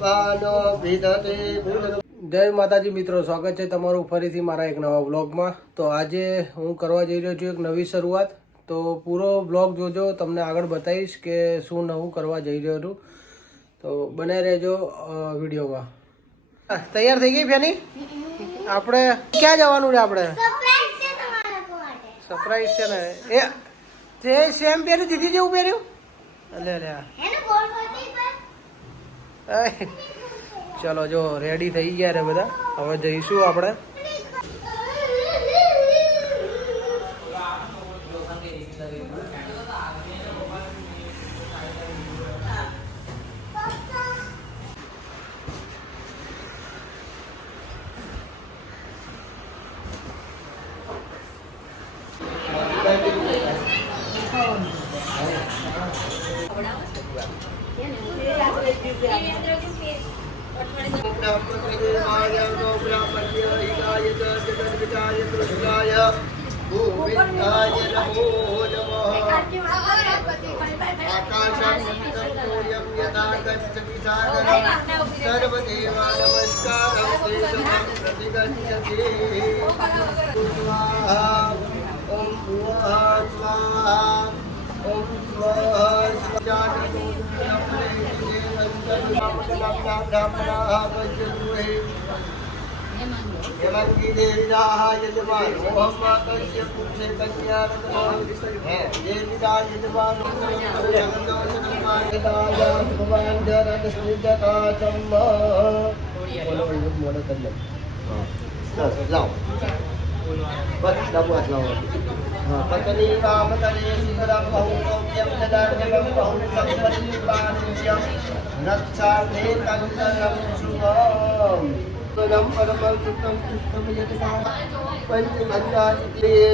જય માતાજી મિત્રો, સ્વાગત છે તમારું ફરીથી મારા એક નવા બ્લોગમાં. તો આજે હું કરવા જઈ રહ્યો છું એક નવી શરૂઆત. તો પૂરો બ્લોગ જોજો, તમને આગળ બતાવીશ કે શું નવું કરવા જઈ રહ્યો છું. તો બને રહેજો વિડીયોમાં. તૈયાર થઈ ગઈ ફેની? આપણે ક્યાં જવાનું છે? આપણે સરપ્રાઈઝ છે ને. એ તે સેમ પહેર્યું, દીદી જેવું પહેર્યું. લે લે ચલો જો રેડી થઈ ગયા રે બધા. હવે જઈશું આપણે.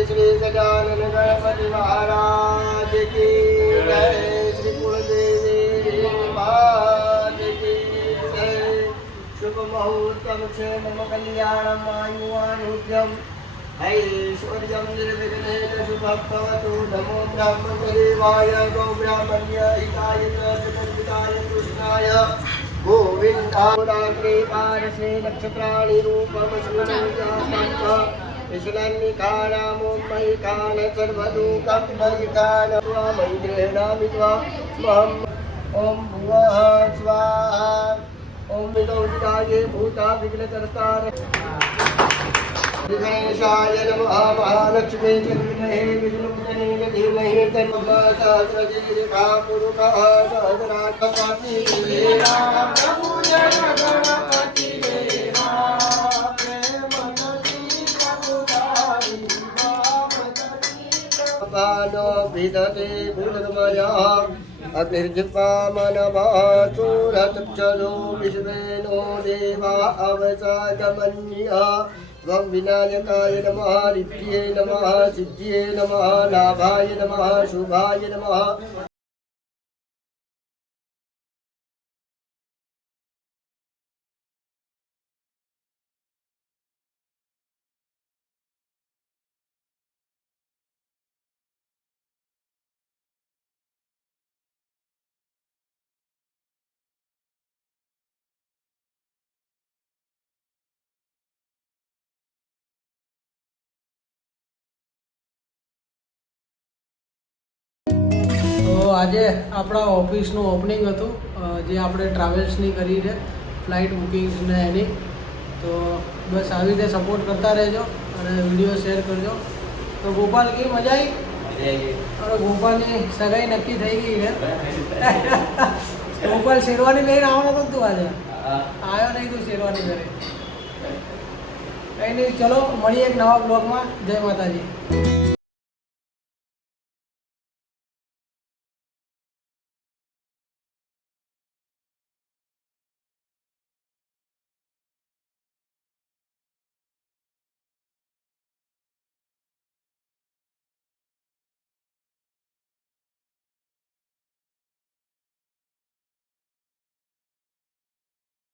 श्री गजानन गणपति महाराज की जय, श्री कुलदेवी महाराज की जय। शुभ मुहूर्तम क्षेम कल्याणम आयुवानुद्यम ऐश्वर्यं निर्विघ्नेन शुभभवतु। नमो ब्रह्मदेवाय गो ब्राह्मण्य हिताय जगद्विताय कृष्णाय गोविन्दाग्रे पारसे नक्षत्राणि रूपम विश्वन्निकारामोमयिकान सर्वदुःखं मयिकान मयि गृह्णामि त्वाम् ॐ भुवः स्वाहा। ॐ विदोदिताये भूता विघ्नकर्तार विघ्नेशाय नमः। महालक्ष्मी विद्महे विष्णुपत्नी धीमहि तन्नो सहस्रशीर्षा पुरुषः सहस्राक्षपाति राम पूजन गणपति भिदते भूर्मया अग्निर्जिह्वामनवाचूरतुच्छलो विश्वेनो देवा अवसागमन्या त्वं विनायकाय नमः। रिद्ध्ये नमः, सिद्ध्ये नमः, लाभाय नमः, शुभाय नमः। આજે આપણા ઓફિસનું ઓપનિંગ હતું, જે આપણે ટ્રાવેલ્સની કરી છે, ફ્લાઇટ બુકિંગ્સ ને એની. તો બસ આવી રીતે સપોર્ટ કરતા રહેજો અને વિડીયો શેર કરજો. તો ગોપાલ કેવી મજા આવી? અરે ગોપાલની સગાઈ નક્કી થઈ ગઈ છે. ગોપાલ શેરવાની લઈને આવવાનો હતો તું આજે? આવ્યો નહીં તું શેરવાની ઘરે? કંઈ નહીં, ચલો મળીએ એક નવા બ્લોગમાં. જય માતાજી.